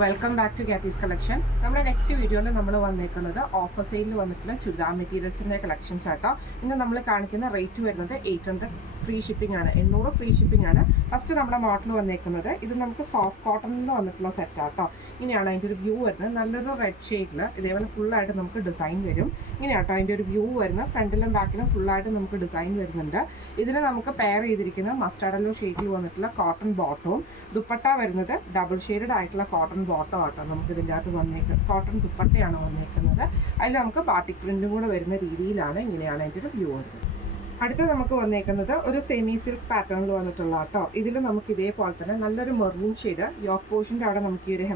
Welcome back to Katie's collection. നമ്മുടെ next വീഡിയോയിൽ നമ്മൾ വന്നേക്കുന്നത് ഓഫർ സെയിലിൽ വന്നിട്ടുള്ള ചുരിദാർ മെറ്റീരിയൽസിൻ്റെ കളക്ഷൻസ് ആട്ടോ. ഇന്ന് നമ്മൾ കാണിക്കുന്ന റേറ്റ് വരുന്നത് 800 ഫ്രീ ഷിപ്പിംഗ് ആണ്, 800 ഫ്രീ ഷിപ്പിംഗ് ആണ്. ഫസ്റ്റ് നമ്മുടെ മോഡൽ വന്നേക്കുന്നത് ഇത് നമുക്ക് സോഫ്റ്റ് കോട്ടണിൽ വന്നിട്ടുള്ള സെറ്റ് ആട്ടോ. ഇങ്ങനെയാണ് അതിൻ്റെ ഒരു വ്യൂ വരുന്നത്. നല്ലൊരു റെഡ് ഷെയ്ഡിൽ ഇതേപോലെ ഫുള്ളായിട്ട് നമുക്ക് ഡിസൈൻ വരും. ഇങ്ങനെയാട്ടോ അതിൻ്റെ ഒരു വ്യൂ വരുന്നത്. ഫ്രണ്ടിലും ബാക്കിലും ഫുള്ളായിട്ട് നമുക്ക് ഡിസൈൻ വരുന്നുണ്ട്. ഇതിൽ നമുക്ക് പെയർ ചെയ്തിരിക്കുന്ന മസ്റ്റാർഡ് യെല്ലോ ഷെയ്ഡിൽ വന്നിട്ടുള്ള കോട്ടൺ ബോട്ടവും ദുപ്പട്ട വരുന്നത് ഡബിൾ ഷെയ്ഡഡ് ആയിട്ടുള്ള കോട്ടൺ ബോട്ടം ആട്ടോ. നമുക്ക് ഇതിൻ്റെ അകത്ത് കോട്ടൺ ദുപ്പട്ടയാണ് വന്നേക്കുന്നത്. അതിൽ നമുക്ക് ബാട്ടിക് പ്രിൻറ്റും കൂടെ വരുന്ന രീതിയിലാണ് ഇങ്ങനെയാണ് അതിൻ്റെ ഒരു വ്യൂ വരുന്നത്. അടുത്ത നമുക്ക് വന്നേക്കുന്നത് ഒരു സെമി സിൽക്ക് പാറ്റേണിൽ വന്നിട്ടുള്ള കേട്ടോ. ഇതിൽ നമുക്ക് ഇതേപോലെ തന്നെ നല്ലൊരു മെറൂൺ ഷെയ്ഡ് യോക്ക് പോർഷൻ്റെ അവിടെ നമുക്ക് ഈ ഒരു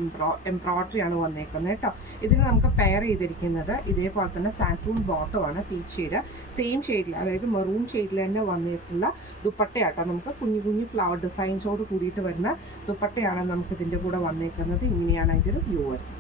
എംബ്രോയിഡറി ആണ് വന്നേക്കുന്നത് കേട്ടോ. ഇതിൽ നമുക്ക് പെയർ ചെയ്തിരിക്കുന്നത് ഇതേപോലെ തന്നെ സാൻറ്റൂൺ ബോട്ടമാണ്, പീച്ച് ഷെയ്ഡ് സെയിം ഷെയ്ഡിൽ, അതായത് മെറൂൺ ഷെയ്ഡിൽ തന്നെ വന്നിട്ടുള്ള ദുപ്പട്ടയാട്ടോ. നമുക്ക് കുഞ്ഞു കുഞ്ഞു ഫ്ലവർ ഡിസൈൻസോട് കൂടിയിട്ട് വരുന്ന ദുപ്പട്ടയാണ് നമുക്ക് ഇതിൻ്റെ കൂടെ വന്നേക്കുന്നത്. ഇങ്ങനെയാണ് അതിൻ്റെ ഒരു വ്യൂ വരുന്നത്.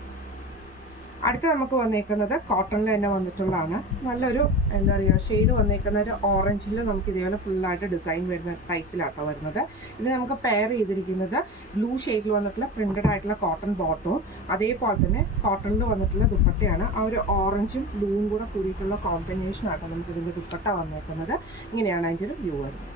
അടുത്ത നമുക്ക് വന്നേക്കുന്നത് കോട്ടണിൽ തന്നെ വന്നിട്ടുള്ളതാണ്. നല്ലൊരു എന്താ പറയുക ഷെയ്ഡ് വന്നേക്കുന്ന ഒരു ഓറഞ്ചിൽ നമുക്ക് ഇതേപോലെ ഫുള്ളായിട്ട് ഡിസൈൻ വരുന്ന ടൈപ്പിലാട്ടോ വരുന്നത്. ഇത് നമുക്ക് പെയർ ചെയ്തിരിക്കുന്നത് ബ്ലൂ ഷെയ്ഡിൽ വന്നിട്ടുള്ള പ്രിൻറ്റഡ് ആയിട്ടുള്ള കോട്ടൺ ബോട്ടവും അതേപോലെ തന്നെ കോട്ടണിൽ വന്നിട്ടുള്ള ദുപ്പട്ടയാണ്. ആ ഒരു ഓറഞ്ചും ബ്ലൂവും കൂടെ കൂടിയിട്ടുള്ള കോമ്പിനേഷൻ ആട്ടോ നമുക്ക് ഇതിൻ്റെ ദുപ്പട്ട വന്നേക്കുന്നത്. ഇങ്ങനെയാണ് അതിൻ്റെ ഒരു വ്യൂ വരുന്നത്.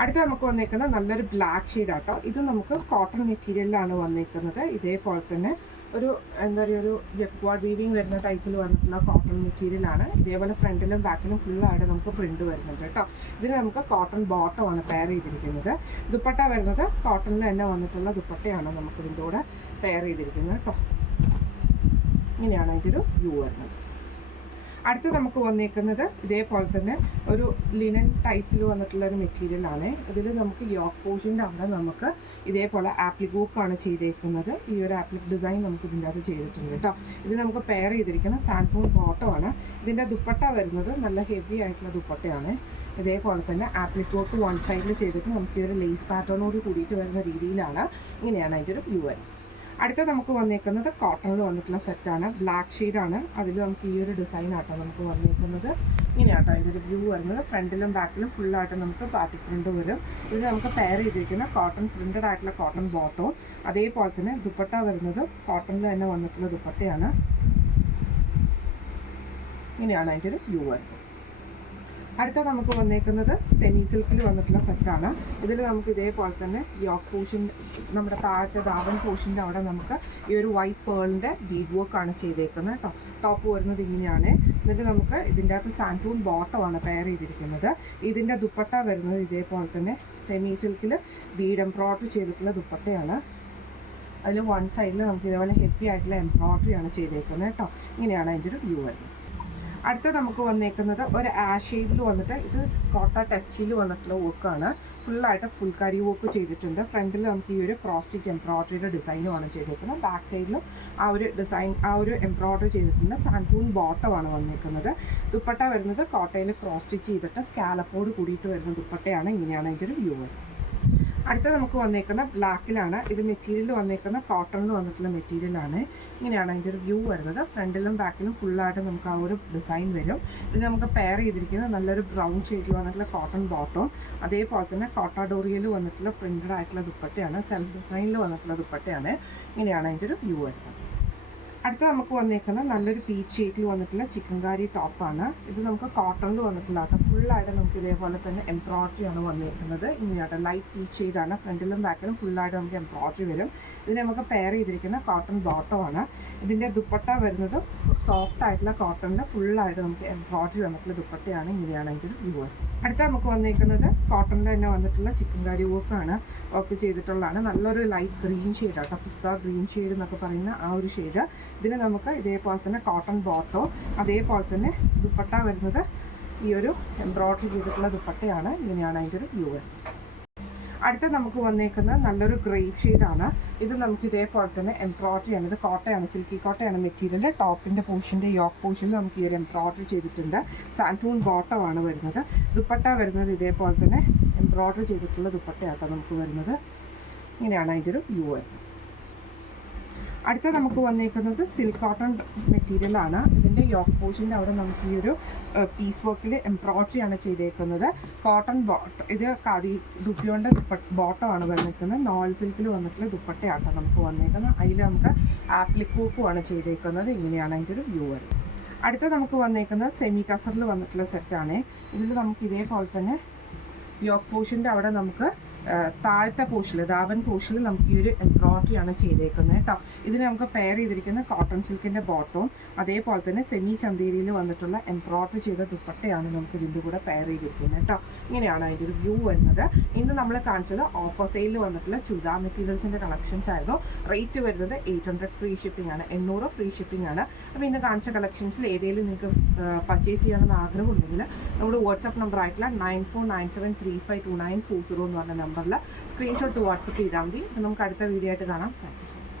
അടുത്ത നമുക്ക് വന്നേക്കുന്നത് നല്ലൊരു ബ്ലാക്ക് ഷെയ്ഡ് ആട്ടോ. ഇത് നമുക്ക് കോട്ടൺ മെറ്റീരിയലിലാണ് വന്നേക്കുന്നത്. ഇതേപോലെ തന്നെ ഒരു എന്താ പറയുക ഒരു ജക്വാർഡ് വീവിങ് വരുന്ന ടൈപ്പിൽ വന്നിട്ടുള്ള കോട്ടൺ മെറ്റീരിയലാണ്. ഇതേപോലെ ഫ്രണ്ടിലും ബാക്കിലും ഫുള്ളായിട്ട് നമുക്ക് പ്രിൻറ്റ് വരുന്നുണ്ട് കേട്ടോ. ഇതിന് നമുക്ക് കോട്ടൺ ബോട്ടമാണ് പെയർ ചെയ്തിരിക്കുന്നത്. ദുപ്പട്ട വരുന്നത് കോട്ടണിൽ തന്നെ വന്നിട്ടുള്ള ദുപ്പട്ടയാണ് നമുക്ക് ഇതിൻ്റെ കൂടെ പെയർ ചെയ്തിരിക്കുന്നത് കേട്ടോ. ഇങ്ങനെയാണ് അതിൻ്റെ ഒരു വ്യൂ വരുന്നത്. അടുത്ത് നമുക്ക് വന്നേക്കുന്നത് ഇതേപോലെ തന്നെ ഒരു ലിനൻ ടൈപ്പിൽ വന്നിട്ടുള്ള ഒരു മെറ്റീരിയലാണ്. ഇതിൽ നമുക്ക് യോക്ക് പോർഷൻ്റെ അവിടെ നമുക്ക് ഇതേപോലെ ആപ്ലിക് വർക്കാണ് ചെയ്തേക്കുന്നത്. ഈ ഒരു ആപ്ലിക് ഡിസൈൻ നമുക്ക് ഇതിൻ്റെ അത് ചെയ്തിട്ടുണ്ട് കേട്ടോ. ഇത് നമുക്ക് പെയർ ചെയ്തിരിക്കുന്ന സാൻറ്റൂൺ ബോട്ടമാണ്. ഇതിൻ്റെ ദുപ്പട്ട വരുന്നത് നല്ല ഹെവി ആയിട്ടുള്ള ദുപ്പട്ടയാണ്. ഇതേപോലെ തന്നെ ആപ്ലിക് വർക്ക് വൺ സൈഡിൽ ചെയ്തിട്ട് നമുക്ക് ഈ ഒരു ലേസ് പാറ്റേണോട് കൂടിയിട്ട് വരുന്ന രീതിയിലാണ്. ഇങ്ങനെയാണ് അതിൻ്റെ ഒരു വ്യൂ വരുന്നത്. അടുത്ത നമുക്ക് വന്നേക്കുന്നത് കോട്ടണിൽ വന്നിട്ടുള്ള സെറ്റാണ്. ബ്ലാക്ക് ഷെയ്ഡാണ്. അതിൽ നമുക്ക് ഈ ഒരു ഡിസൈൻ ആട്ടോ നമുക്ക് വന്നേക്കുന്നത്. ഇങ്ങനെയാട്ടോ ഇതിൻ്റെ വ്യൂ വരുന്നത്. ഫ്രണ്ടിലും ബാക്കിലും ഫുള്ളായിട്ട് നമുക്ക് ബാറ്റിക് പ്രിൻ്റ് വരും. ഇത് നമുക്ക് പെയർ ചെയ്തിരിക്കുന്ന കോട്ടൺ പ്രിൻറ്റഡ് ആയിട്ടുള്ള കോട്ടൺ ബോട്ടവും അതേപോലെ തന്നെ ദുപ്പട്ട വരുന്നത് കോട്ടണിൽ തന്നെ വന്നിട്ടുള്ള ദുപ്പട്ടയാണ്. ഇങ്ങനെയാണ് അതിൻ്റെ ഒരു വ്യൂ വരുന്നത്. അടുത്ത നമുക്ക് വന്നേക്കുന്നത് സെമി സിൽക്കിൽ വന്നിട്ടുള്ള സെറ്റാണ്. ഇതിൽ നമുക്ക് ഇതേപോലെ തന്നെ യോക്ക് പോർഷൻ നമ്മുടെ താഴത്തെ ദാവൻ പോർഷൻ്റെ അവിടെ നമുക്ക് ഈ ഒരു വൈറ്റ് പേളിൻ്റെ ബീഡ് വർക്കാണ് ചെയ്തേക്കുന്നത് കേട്ടോ. ടോപ്പ് വരുന്നത് ഇങ്ങനെയാണ്. എന്നിട്ട് നമുക്ക് ഇതിൻ്റെ അകത്ത് സാൻറ്റൂൺ ബോട്ടമാണ് പെയർ ചെയ്തിരിക്കുന്നത്. ഇതിൻ്റെ ദുപ്പട്ട വരുന്നത് ഇതേപോലെ തന്നെ സെമി സിൽക്കിൽ ബീഡ് എംബ്രോയിഡറി ചെയ്തിട്ടുള്ള ദുപ്പട്ടയാണ്. അതിൽ വൺ സൈഡിൽ നമുക്ക് ഇതേപോലെ ഹെവി ആയിട്ടുള്ള എംബ്രോയിഡറിയാണ് ചെയ്തേക്കുന്നത് കേട്ടോ. ഇങ്ങനെയാണ് അതിൻ്റെ ഒരു വ്യൂ വരുന്നത്. അടുത്ത നമുക്ക് വന്നേക്കുന്നത് ഒരു ആഷ് ഷെയ്ഡിൽ വന്നിട്ട് ഇത് കോട്ട ടച്ചിൽ വന്നിട്ടുള്ള വർക്കാണ്. ഫുള്ളായിട്ട് ഫുൾക്കാരി വർക്ക് ചെയ്തിട്ടുണ്ട്. ഫ്രണ്ടിൽ നമുക്ക് ഈ ഒരു ക്രോസ് സ്റ്റിച്ച് എംബ്രോയിഡറിയുടെ ഡിസൈനുമാണ് ചെയ്തേക്കുന്നത്. ബാക്ക് സൈഡിലും ആ ഒരു ഡിസൈൻ ആ ഒരു എംബ്രോയിഡറി ചെയ്തിട്ടുണ്ട്. സാൻറ്റൂൺ ബോട്ടമാണ് വന്നേക്കുന്നത്. ദുപ്പട്ട വരുന്നത് കോട്ടയിൽ ക്രോസ് സ്റ്റിച്ച് ചെയ്തിട്ട് സ്കാലപ്പോട് കൂടിയിട്ട് വരുന്ന ദുപ്പട്ടയാണ്. ഇങ്ങനെയാണ് അതിൻ്റെ ഒരു വ്യൂ വരുന്നത്. അടുത്ത നമുക്ക് വന്നേക്കുന്ന ബ്ലാക്കിലാണ്. ഇത് മെറ്റീരിയൽ വന്നേക്കുന്ന കോട്ടണിൽ വന്നിട്ടുള്ള മെറ്റീരിയലാണ്. ഇങ്ങനെയാണ് അതിൻ്റെ ഒരു വ്യൂ വരുന്നത്. ഫ്രണ്ടിലും ബാക്കിലും ഫുള്ളായിട്ട് നമുക്ക് ആ ഒരു ഡിസൈൻ വരും. ഇത് നമുക്ക് പെയർ ചെയ്തിരിക്കുന്നത് നല്ലൊരു ബ്രൗൺ ഷെയ്ഡിൽ വന്നിട്ടുള്ള കോട്ടൺ ബോട്ടവും അതേപോലെ തന്നെ കോട്ടാഡോറിയയിൽ വന്നിട്ടുള്ള പ്രിൻറ്റഡ് ആയിട്ടുള്ള ദുപ്പട്ടയാണ്. സെൽഫ് ഡിസൈനിൽ വന്നിട്ടുള്ള ദുപ്പട്ടയാണ്. ഇങ്ങനെയാണ് അതിൻ്റെ ഒരു വ്യൂ വരുന്നത്. അടുത്ത നമുക്ക് വന്നേക്കുന്നത് നല്ലൊരു പീച്ച് ഷെയ്ഡിൽ വന്നിട്ടുള്ള ചിക്കൻകാരി ടോപ്പാണ്. ഇത് നമുക്ക് കോട്ടണിൽ വന്നിട്ടുള്ള കേട്ടോ. ഫുള്ളായിട്ട് നമുക്ക് ഇതേപോലെ തന്നെ എംബ്രോയിഡറി ആണ് വന്നിരിക്കുന്നത്. ഇങ്ങനെയാട്ടോ ലൈറ്റ് പീച്ച് ഷെയ്ഡാണ്. ഫ്രണ്ടിലും ബാക്കിലും ഫുള്ളായിട്ട് നമുക്ക് എംബ്രോയിഡറി വരും. ഇതിന് നമുക്ക് പെയർ ചെയ്തിരിക്കുന്ന കോട്ടൺ ബോട്ടമാണ്. ഇതിൻ്റെ ദുപ്പട്ട വരുന്നത് സോഫ്റ്റ് ആയിട്ടുള്ള കോട്ടണിൽ ഫുള്ളായിട്ട് നമുക്ക് എംബ്രോയിഡറി വന്നിട്ടുള്ള ദുപ്പട്ടയാണ്. ഇങ്ങനെയാണ് അതിൻ്റെ ഒരു വ്യൂ. അടുത്ത നമുക്ക് വന്നേക്കുന്നത് കോട്ടണിൽ തന്നെ വന്നിട്ടുള്ള ചിക്കൻകാരി വർക്കാണ് വർക്ക് ചെയ്തിട്ടുള്ളതാണ്. നല്ലൊരു ലൈറ്റ് ഗ്രീൻ ഷെയ്ഡാട്ടോ. പിസ്ത ഗ്രീൻ ഷെയ്ഡ് എന്നൊക്കെ പറയുന്ന ആ ഒരു ഷെയ്ഡ്. ഇതിന് നമുക്ക് ഇതേപോലെ തന്നെ കോട്ടൺ ബോട്ടോ അതേപോലെ തന്നെ ദുപ്പട്ട വരുന്നത് ഈ ഒരു എംബ്രോയിഡറി ചെയ്തിട്ടുള്ള ദുപ്പട്ടയാണ്. ഇങ്ങനെയാണ് അതിൻ്റെ ഒരു വ്യൂ. അടുത്ത നമുക്ക് വന്നേക്കുന്നത് നല്ലൊരു ഗ്രേപ്പ് ഷെയ്ഡാണ്. ഇത് നമുക്ക് ഇതേപോലെ തന്നെ എംബ്രോയിഡറിയാണ്. ഇത് കോട്ടയാണ്, സിൽക്കി കോട്ടയാണ് മെറ്റീരിയൽ. ടോപ്പിൻ്റെ പോർഷൻ്റെ യോക്ക് പോർഷനിൽ നമുക്ക് ഈ ഒരു എംബ്രോയിഡറി ചെയ്തിട്ടുണ്ട്. സാൻറ്റൂൺ ബോട്ടമാണ് വരുന്നത്. ദുപ്പട്ട വരുന്നത് ഇതേപോലെ തന്നെ എംബ്രോയിഡറി ചെയ്തിട്ടുള്ള ദുപ്പട്ടയാട്ടോ നമുക്ക് വരുന്നത്. ഇങ്ങനെയാണ് അതിൻ്റെ ഒരു വ്യൂ വരുന്നത്. അടുത്ത നമുക്ക് വന്നേക്കുന്നത് സിൽക്ക് കോട്ടൺ മെറ്റീരിയൽ ആണ്. ഇതിൻ്റെ യോക്ക് പോർഷൻ്റെ അവിടെ നമുക്ക് ഈ ഒരു പീസ് വർക്കിൽ എംബ്രോയിഡറി ആണ് ചെയ്തേക്കുന്നത്. കോട്ടൺ ഇത് ഖാദി ദുപ്പിയോൻ്റെ ബോട്ടമാണ് വന്നിരിക്കുന്നത്. നോൾ സിൽക്കിൽ വന്നിട്ടുള്ള ദുപ്പട്ടയാട്ടോ നമുക്ക് വന്നേക്കുന്നത്. അതിൽ നമുക്ക് ആപ്ലിക്കൂക്കുമാണ് ചെയ്തേക്കുന്നത്. ഇങ്ങനെയാണ് അതിൻ്റെ ഒരു വ്യൂ വരുന്നത്. അടുത്ത നമുക്ക് വന്നേക്കുന്നത് സെമി ടസറിൽ വന്നിട്ടുള്ള സെറ്റാണ്. ഇതിൽ നമുക്ക് ഇതേപോലെ തന്നെ യോക്ക് പോർഷൻ്റെ അവിടെ നമുക്ക് താഴത്തെ പോർഷനിൽ ദാബൻ പോർഷനിൽ നമുക്ക് ഈ ഒരു എംബ്രോയിഡറി ആണ് ചെയ്തേക്കുന്നത് കേട്ടോ. ഇതിന് നമുക്ക് പെയർ ചെയ്തിരിക്കുന്ന കോട്ടൺ സിൽക്കിൻ്റെ ബോട്ടവും അതേപോലെ തന്നെ സെമി ചന്തേരിയിൽ വന്നിട്ടുള്ള എംബ്രോയിഡറി ചെയ്ത ദുപ്പട്ടയാണ് നമുക്ക് ഇതിൻ്റെ കൂടെ പെയർ ചെയ്തിരിക്കുന്നത് കേട്ടോ. ഇങ്ങനെയാണ് അതിൻ്റെ ഒരു വ്യൂ വരുന്നത്. ഇന്ന് നമ്മൾ കാണിച്ചത് ഓഫർ സെയിലിൽ വന്നിട്ടുള്ള ചുരിദാർ മെറ്റീരിയൽസിൻ്റെ കളക്ഷൻസ് ആയിരുന്നു. റേറ്റ് വരുന്നത് 800 ഫ്രീ ഷിപ്പിംഗ് ആണ്, 800 ഫ്രീ ഷിപ്പിംഗ് ആണ്. അപ്പോൾ ഇന്ന് കാണിച്ച കളക്ഷൻസിൽ ഏതെങ്കിലും നിങ്ങൾക്ക് പർച്ചേസ് ചെയ്യണമെന്ന് ആഗ്രഹമുണ്ടെങ്കിൽ നമ്മുടെ വാട്സാപ്പ് നമ്പർ ആയിട്ടുള്ള 9497352940 എന്ന് പറഞ്ഞ നമ്പറിൽ സ്ക്രീൻഷോട്ട് വാട്സപ്പ് ചെയ്താൽ മതി. നമുക്ക് അടുത്ത വീഡിയോ ആയിട്ട് കാണാം. Thank you so much.